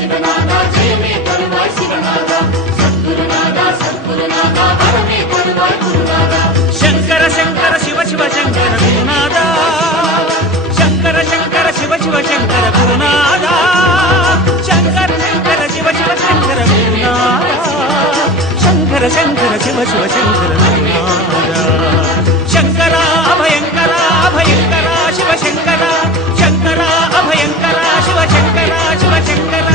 சிவநாதா ஜெயமே தருவாய் சிவநாதா சத்குருநாதா சத்குருநாதா வரமே தருவாய் குருநாதா சங்கர சங்கர சிவ சிவ சங்கர குருநாதா சங்கர சங்கர சிவ சிவ சங்கர குருநாதா சங்கர சங்கர சிவ சிவ சங்கர குருநாதா சங்கர சங்கர சிவ சிவ சங்கர குருநாதா சங்கர அபயங்கர அபயங்கர சிவ சங்கர சங்கர அபயங்கர சிவ சங்கர சிவ சங்கர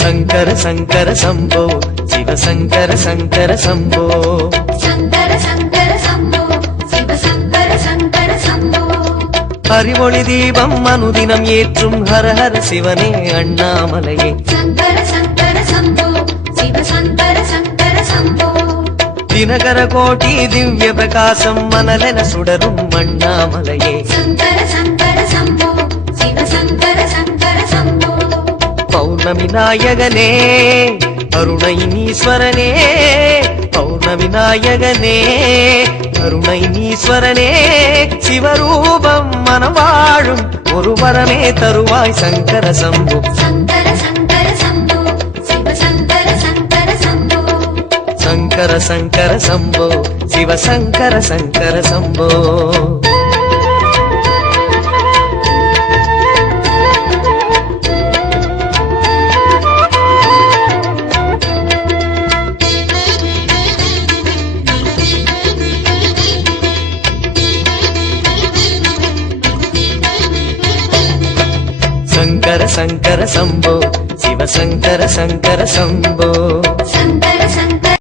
शंकर शंकर शंभो शिव शंकर शंकर शंभो शंकर शंकर शंभो शिव शंकर शंकर शंभो அறிவொளி தீபம் அனுதினம் ஏற்றும் ஹர ஹர சிவனே அண்ணாமலையே शंकर शंकर शंभो शिव शंकर शंकर शंभो தினகர கோட்டி திவ்ய பிரகாசம் மனலென சுடரும் அண்ணாமலையே शंकर शंकर शंभो शिव शंकर शंकर शंभो பௌர்ணமி நாயகனே அருணை நீஸ்வரனே பௌர்ணமி நாயகனே அருணை நீஸ்வரனே சிவரூபம் மனம் வாழும் ஒரு வரமே தருவாய் சங்கர சம்பு शंकर शंकर शंभो शिव शंकर शंकर शंभो சங்கர சங்கர சம்போ சிவ சங்கர சங்கர சம்போ शंकर शंकर शंभो शिव शंकर शंकर शंभो शंकर